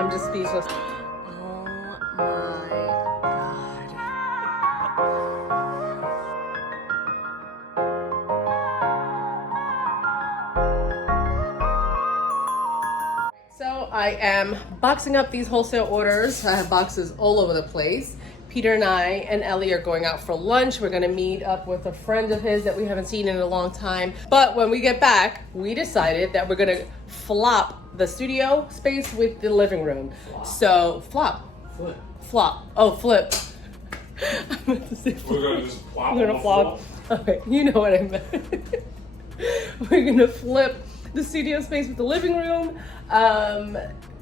I'm just speechless. Oh my God. So I am boxing up these wholesale orders. I have boxes all over the place. Peter and I and Ellie are going out for lunch. We're gonna meet up with a friend of his that we haven't seen in a long time. But when we get back, we decided that we're gonna flop the studio space with the living room. So flop. Flip. Flop. Oh, flip. I meant to say flip. We're gonna just flop. We're gonna flop. Okay, you know what I meant. We're gonna flip the studio space with the living room.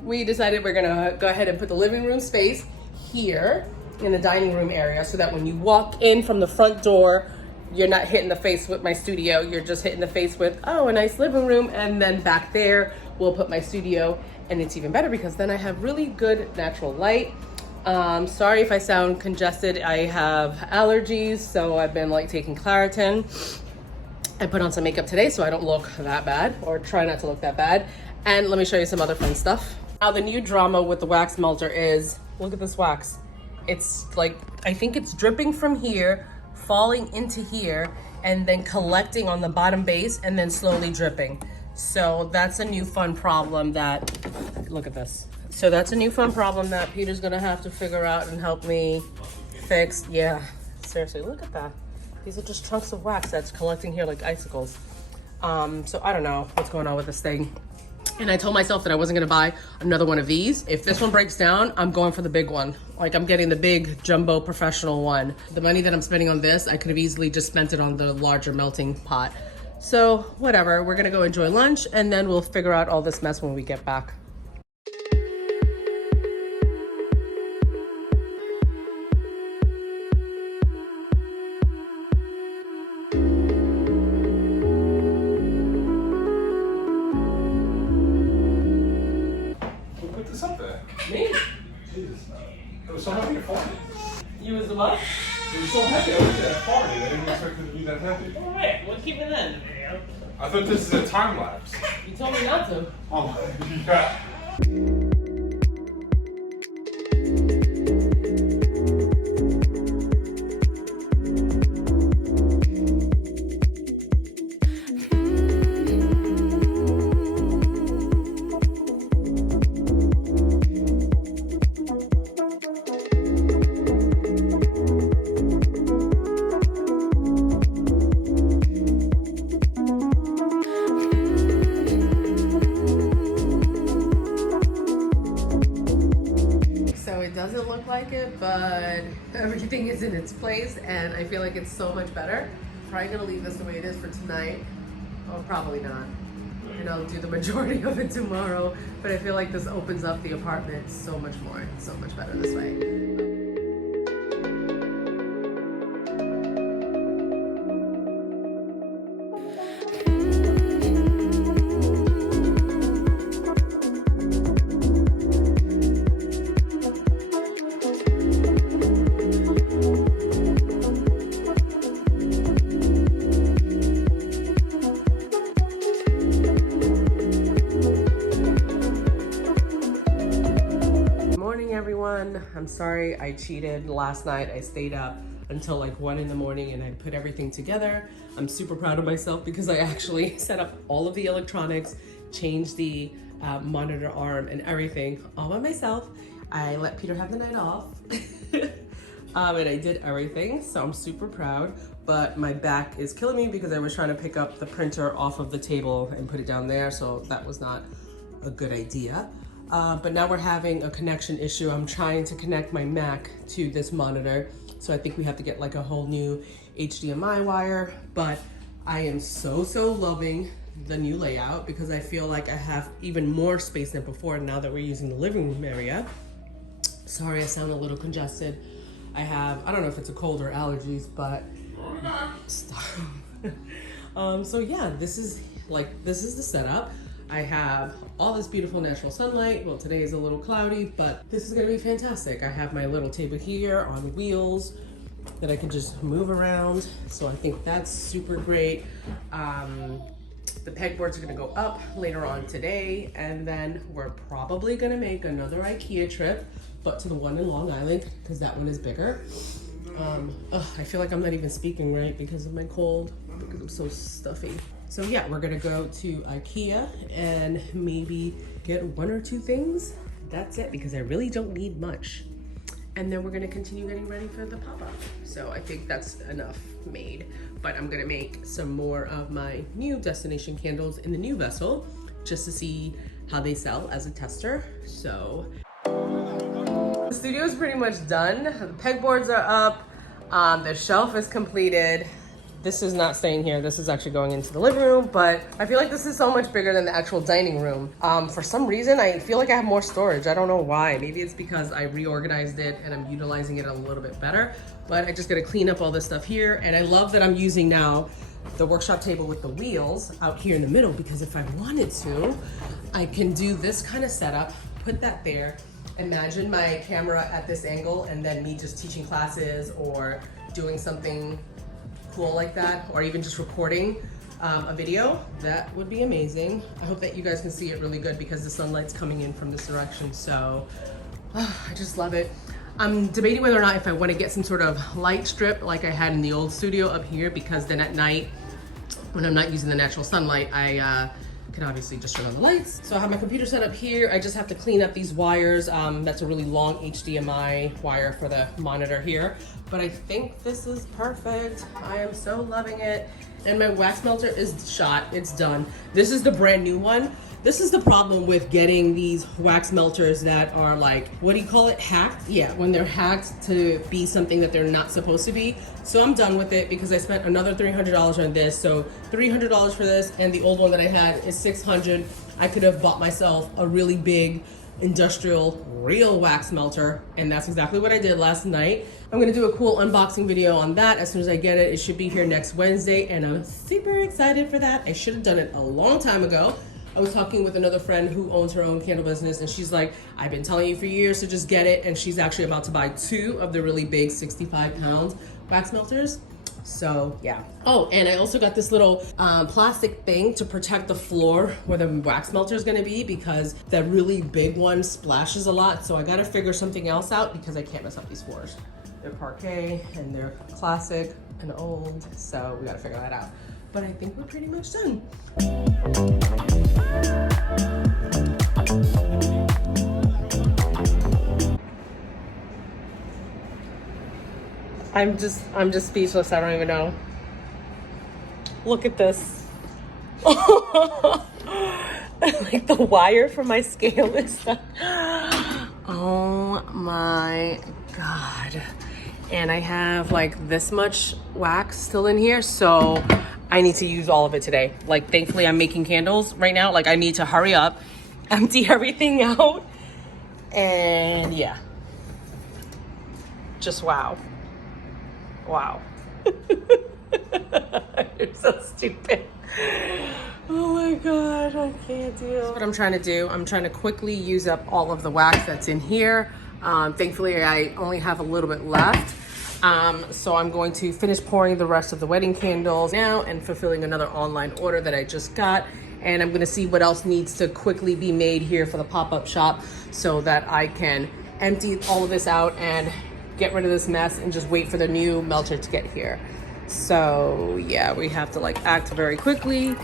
We decided we're gonna go ahead and put the living room space here in the dining room area so that when you walk in from the front door, you're not hitting the face with my studio, you're just hitting the face with, oh, a nice living room, and then back there, we'll put my studio, and it's even better because then I have really good natural light. Sorry if I sound congested, I have allergies, so I've been like taking Claritin. I put on some makeup today so I don't look that bad, or try not to look that bad. And let me show you some other fun stuff. Now the new drama with the wax melter is, look at this wax. It's like, I think it's dripping from here, falling into here, and then collecting on the bottom base and then slowly dripping. So that's a new fun problem that, look at this. So that's a new fun problem that Peter's gonna have to figure out and help me fix. Yeah, seriously, look at that. These are just chunks of wax that's collecting here like icicles. So I don't know what's going on with this thing. And I told myself that I wasn't gonna buy another one of these. If this one breaks down, I'm going for the big one. Like I'm getting the big jumbo professional one. The money that I'm spending on this, I could have easily just spent it on the larger melting pot. So whatever, we're gonna go enjoy lunch and then we'll figure out all this mess when we get back. Me? Jesus. It was so heavy to party. You was the what? It was so heavy. I was at a party. I didn't expect it to be that heavy. All right, we'll keep it in. I thought this is a time lapse. You told me not to. Oh, yeah. Doesn't look like it, but everything is in its place and I feel like it's so much better. Probably gonna leave this the way it is for tonight, or probably not, and I'll do the majority of it tomorrow, but I feel like this opens up the apartment so much more. It's so much better this way. Everyone, I'm sorry I cheated last night. I stayed up until like 1 in the morning and I put everything together. I'm super proud of myself because I actually set up all of the electronics, changed the monitor arm and everything all by myself. I let Peter have the night off and I did everything, so I'm super proud, but my back is killing me because I was trying to pick up the printer off of the table and put it down there, so that was not a good idea. But now we're having a connection issue. I'm trying to connect my Mac to this monitor. So I think we have to get like a whole new HDMI wire, but I am so loving the new layout because I feel like I have even more space than before now that we're using the living room area. Sorry, I sound a little congested. I don't know if it's a cold or allergies, but so yeah, this is the setup. I have all this beautiful natural sunlight. Well, today is a little cloudy, but this is gonna be fantastic. I have my little table here on wheels that I can just move around. So I think that's super great. The pegboards are gonna go up later on today, and then we're probably gonna make another IKEA trip, but to the one in Long Island, because that one is bigger. I feel like I'm not even speaking right because of my cold, because I'm so stuffy. So yeah, we're gonna go to IKEA and maybe get 1 or 2 things. That's it, because I really don't need much. And then we're gonna continue getting ready for the pop-up. So I think that's enough made, but I'm gonna make some more of my new destination candles in the new vessel, just to see how they sell as a tester. So the studio is pretty much done. The pegboards are up. The shelf is completed. This is not staying here. This is actually going into the living room, but I feel like this is so much bigger than the actual dining room. For some reason, I feel like I have more storage. I don't know why. Maybe it's because I reorganized it and I'm utilizing it a little bit better, but I just gotta clean up all this stuff here. And I love that I'm using now the workshop table with the wheels out here in the middle, because if I wanted to, I can do this kind of setup, put that there, imagine my camera at this angle, and then me just teaching classes or doing something cool like that, or even just recording a video. That would be amazing. I hope that you guys can see it really good because the sunlight's coming in from this direction. So I just love it. I'm debating whether or not if I want to get some sort of light strip like I had in the old studio up here, because then at night when I'm not using the natural sunlight, I can obviously just turn on the lights. So I have my computer set up here. I just have to clean up these wires. That's a really long HDMI wire for the monitor here. But I think this is perfect. I am so loving it. And my wax melter is shot, it's done. This is the brand new one. This is the problem with getting these wax melters that are like, what do you call it, hacked? Yeah, when they're hacked to be something that they're not supposed to be. So I'm done with it because I spent another $300 on this. So $300 for this, and the old one that I had is $600. I could have bought myself a really big industrial real wax melter, and that's exactly what I did last night. I'm gonna do a cool unboxing video on that as soon as I get it. It should be here next Wednesday, and I'm super excited for that. I should have done it a long time ago. I was talking with another friend who owns her own candle business, and she's like, I've been telling you for years to just get it, and she's actually about to buy 2 of the really big 65-pound wax melters. So yeah. Oh, and I also got this little plastic thing to protect the floor where the wax melter is gonna be, because that really big one splashes a lot. So I gotta figure something else out because I can't mess up these floors. They're parquet and they're classic and old, so we gotta figure that out. But I think we're pretty much done. I'm just speechless. I don't even know. Look at this. Like the wire for my scale is stuck. Oh my God. And I have like this much wax still in here, so I need to use all of it today. Like, thankfully I'm making candles right now. Like, I need to hurry up, empty everything out, and yeah. Just wow. Wow. You're so stupid. Oh my God, I can't deal. That's what I'm trying to do. I'm trying to quickly use up all of the wax that's in here. Thankfully, I only have a little bit left. So I'm going to finish pouring the rest of the wedding candles now and fulfilling another online order that I just got. And I'm gonna see what else needs to quickly be made here for the pop-up shop so that I can empty all of this out and get rid of this mess and just wait for the new melter to get here. So yeah, we have to like act very quickly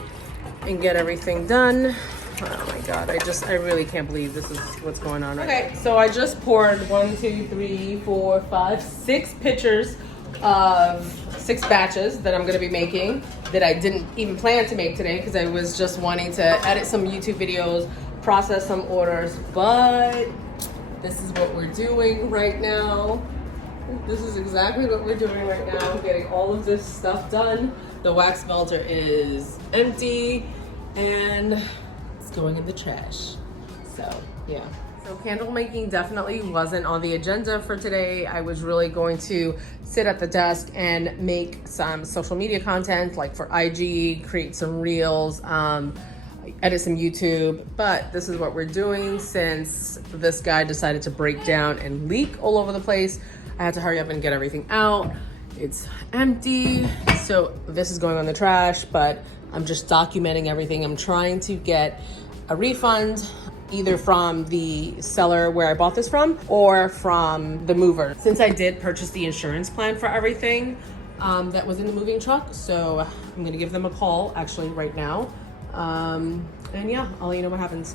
and get everything done. Oh my God, I really can't believe this is what's going on right now. Okay, so I just poured 1, 2, 3, 4, 5, 6 pitchers of 6 batches that I'm gonna be making that I didn't even plan to make today because I was just wanting to edit some YouTube videos, process some orders, but this is what we're doing right now. This is exactly what we're doing right now, getting all of this stuff done. The wax melter is empty and it's going in the trash. So yeah. So candle making definitely wasn't on the agenda for today. I was really going to sit at the desk and make some social media content, like for IG, create some reels, edit some YouTube, but this is what we're doing since this guy decided to break down and leak all over the place. I had to hurry up and get everything out. It's empty, so this is going on the trash, but I'm just documenting everything. I'm trying to get a refund either from the seller where I bought this from or from the mover. Since I did purchase the insurance plan for everything that was in the moving truck, so I'm gonna give them a call actually right now. And yeah, I'll let you know what happens.